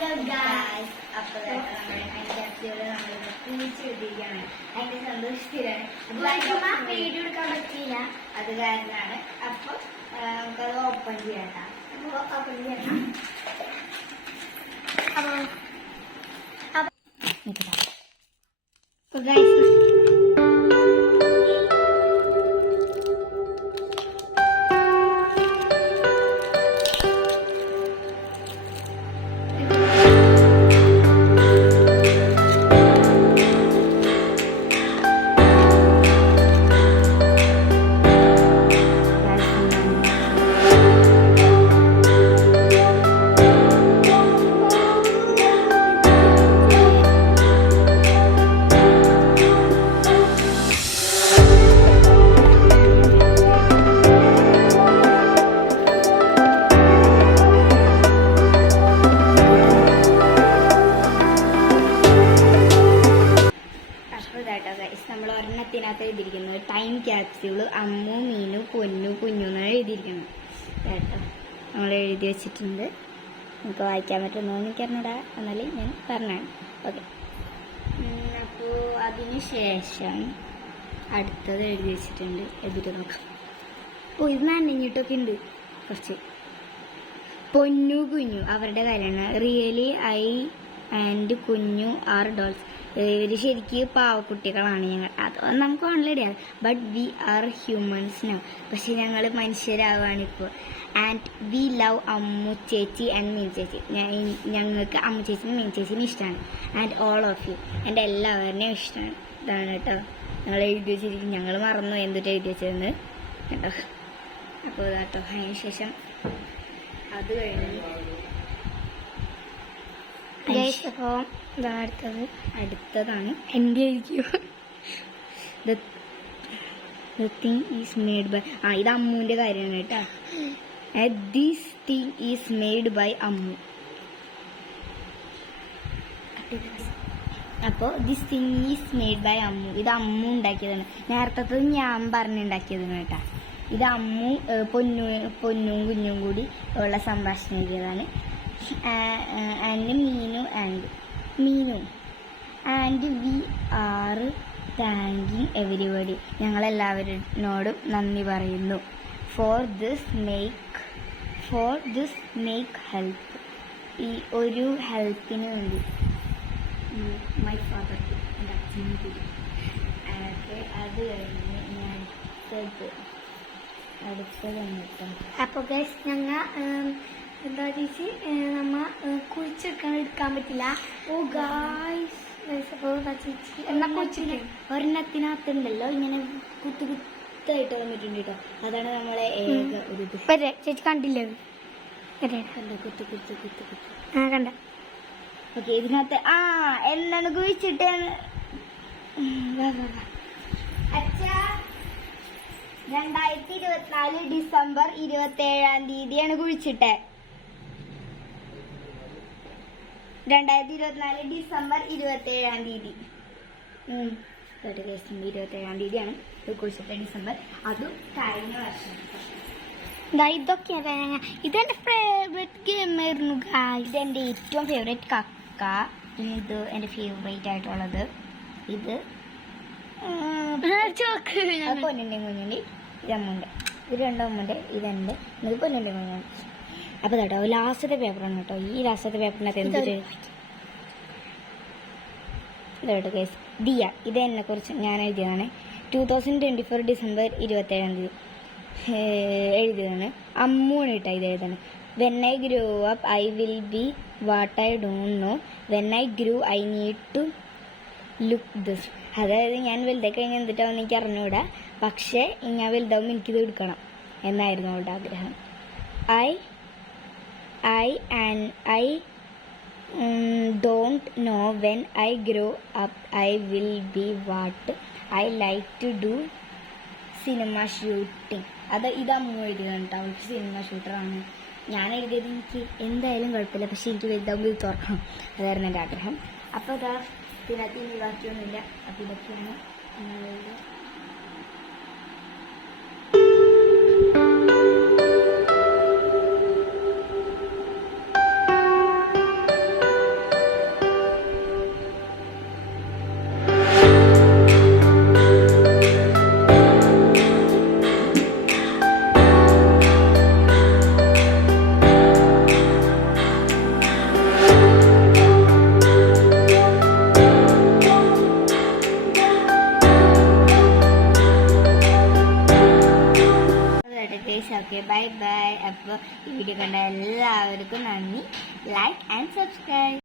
Hello guys, അപ്പോൾ നമ്മുടെ അഞ്ചാത്തിയോട് നമ്മളിപ്പോൾ കുളിച്ചെടുത്തിരിക്കുകയാണ്. അതിന്റെ സന്തോഷത്തിലാണ്. വീഡിയോ എടുക്കാൻ പറ്റിയില്ല, അത് കാരണമാണ്. അപ്പോൾ നമുക്കത് ഓപ്പൺ ചെയ്യാം. അപ്പോൾ ഓപ്പൺ ചെയ്യാം. അപ്പോൾ ഗായ്സ് നമ്മൾ ഒരെണ്ണത്തിനകത്ത് എഴുതിയിരിക്കുന്നത് ടൈം ക്യാപ്സ്യൂള് അമ്മു മീനു പൊന്നു കുഞ്ഞു എന്നാണ് എഴുതിയിരിക്കുന്നത് കേട്ടോ. നമ്മൾ എഴുതി വെച്ചിട്ടുണ്ട്. നമുക്ക് വായിക്കാൻ പറ്റുന്നോ എനിക്കറിഞ്ഞൂടാ, എന്നാലും ഞാൻ പറഞ്ഞാണ്. ഓക്കെ, അപ്പോൾ അതിന് ശേഷം അടുത്തത് എഴുതി വെച്ചിട്ടുണ്ട്. എഴുതിയിട്ട് നോക്കാം. ഓ, ഇത് നനഞ്ഞിട്ടൊക്കെ ഉണ്ട് കുറച്ച്. പൊന്നു കുഞ്ഞു അവരുടെ കാര്യമാണ്. റിയലി ഐ ആൻഡ് കുഞ്ഞു ആർ ഡോൾസ്. ഇവർ ശരിക്കും പാവക്കുട്ടികളാണ് ഞങ്ങൾ. അതൊന്നും നമുക്ക് ഓൺലൈൻ ആണ്. But we are humans now. പക്ഷെ ഞങ്ങൾ മനുഷ്യരാവാണിപ്പോൾ. ആൻഡ് വി ലവ് അമ്മു ചേച്ചി ആൻഡ് മീൻ ചേച്ചി. ഞങ്ങൾക്ക് അമ്മു ചേച്ചിനും മീൻ ചേച്ചിനും ഇഷ്ടമാണ്. ആൻഡ് ഓൾ ഓഫ് യു, എൻ്റെ എല്ലാവരുടെയും ഇഷ്ടമാണ്. ഇതാണ് കേട്ടോ ഞങ്ങൾ എഴുതി വെച്ചിരിക്കും. ഞങ്ങൾ മറന്നു എന്തിട്ട് എഴുതി വെച്ചതെന്ന് കേട്ടോ. അപ്പോൾ കേട്ടോ അതിന് ശേഷം അത് കഴിഞ്ഞ് അപ്പോൾ അടുത്തതാണ് എൻ്റെ തിങ് ഈസ് മെയ്ഡ് ബൈ ഇത് അമ്മുവിൻ്റെ കാര്യമാണ് കേട്ടോ. This thing is made by Ammu. അപ്പോൾ this thing is made by Ammu. ഇത് അമ്മു ഉണ്ടാക്കിയതാണ്. നേരത്തെ ഞാൻ പറഞ്ഞുണ്ടാക്കിയതാണ് കേട്ടോ. ഇത് അമ്മു പൊന്നും കുഞ്ഞും കൂടി ഉള്ള സംഭാഷണം എഴുതിയതാണ്. And Meenu and we are thanking everybody. ഞങ്ങളെല്ലാവരോടും നന്ദി പറയുന്നു. For this make help. ഈ ഒരു ഹെൽപ്പിന് വേണ്ടി മൈ ഫാദർ, എൻ്റെ അച്ഛനും കൂടി. അത് കഴിഞ്ഞ് ഞാൻ അടുത്തത് അപ്പോൾ ഗൈസ് ഞങ്ങൾ എന്താ ചേച്ചി നമ്മ കുഴിച്ചെടുക്കാൻ എടുക്കാൻ പറ്റില്ല. ഓ ഗായ്സ്, ചേച്ചി എന്നാ കുഴിച്ചിട്ട് ഒരെണ്ണത്തിനകത്തുണ്ടല്ലോ ഇങ്ങനെ കുത്തായിട്ട് വന്നിട്ടുണ്ട് കേട്ടോ. അതാണ് നമ്മളെ ഏക ഒരു ചേച്ചി കണ്ടില്ലേ? കുത്ത് കണ്ട. ഓക്കെ, ഇതിനകത്ത് എന്താണ് കുഴിച്ചിട്ട് അച്ഛാ 2024 ഡിസംബർ 27-ാം തീയതിയാണ് കുഴിച്ചിട്ടെ. 2024 ഡിസംബർ 27-ാം തീയതി. 27-ാം തീയതിയാണ് കുഴിച്ചിട്ട ഡിസംബർ. അതും കഴിഞ്ഞ വർഷം. ഇതൊക്കെയാണ് ഇതെന്റെ ഫേവറേറ്റ് ഗെയിമായിരുന്നു. ഇതെന്റെ ഏറ്റവും ഫേവറേറ്റ് കക്ക. ഇത് എന്റെ ഫേവറേറ്റ് ആയിട്ടുള്ളത്. ഇത് പൊന്നിൻ്റെ കുഞ്ഞുണ്ട്. ഇത് അമ്മുണ്ട്. ഇത് രണ്ടമ്മുണ്ട്. ഇതെൻ്റെ. ഇത് പൊന്നിൻ്റെ കുഞ്ഞുണ്ട്. അപ്പോൾ കേട്ടോ ലാസ്റ്റത്തെ പേപ്പറാണ് കേട്ടോ. ഈ ലാസ്റ്റത്തെ പേപ്പറിനകത്ത് എന്തൊരു ഇതോട്ടോ കേസ് ദിയ. ഇത് എന്നെക്കുറിച്ച് ഞാൻ എഴുതിയതാണ്. 2024 ഡിസംബർ 27-ാം തീയതി എഴുതിയതാണ്. അമ്മൂണ് കേട്ടോ ഇത് എഴുതാണ്. When I grow up I will be what I don't know. When I grew I need to look this. അതായത് ഞാൻ വലുതായി കഴിഞ്ഞാൽ എന്തിട്ടാവുന്ന എനിക്ക് അറിഞ്ഞുകൂടാ. പക്ഷേ ഞാൻ വലുതാവുമ്പോൾ എനിക്കിത് എടുക്കണം എന്നായിരുന്നു അവളുടെ ആഗ്രഹം. I don't know when I grow up I will be what I like to do cinema shooting. ഇത് അമ്മ എഴുതിയാണ് കേട്ടോ. അവൾക്ക് സിനിമ ഷൂട്ടറാണ്. ഞാൻ എഴുതിയത് എനിക്ക് എന്തായാലും കുഴപ്പമില്ല, പക്ഷെ എനിക്ക് വലുതാകുമ്പോൾ ഇത് തുറക്കണം. അതായിരുന്നു എൻ്റെ ആഗ്രഹം. അപ്പോൾ അതാ ഇതിനകത്ത് ഇനി ബാക്കിയൊന്നുമില്ല. അപ്പോൾ ഇതൊക്കെയാണ് ഗൈസ്. Okay, bye bye. അപ്പോൾ ഈ വീഡിയോ കണ്ട എല്ലാവർക്കും നന്ദി. Like and subscribe.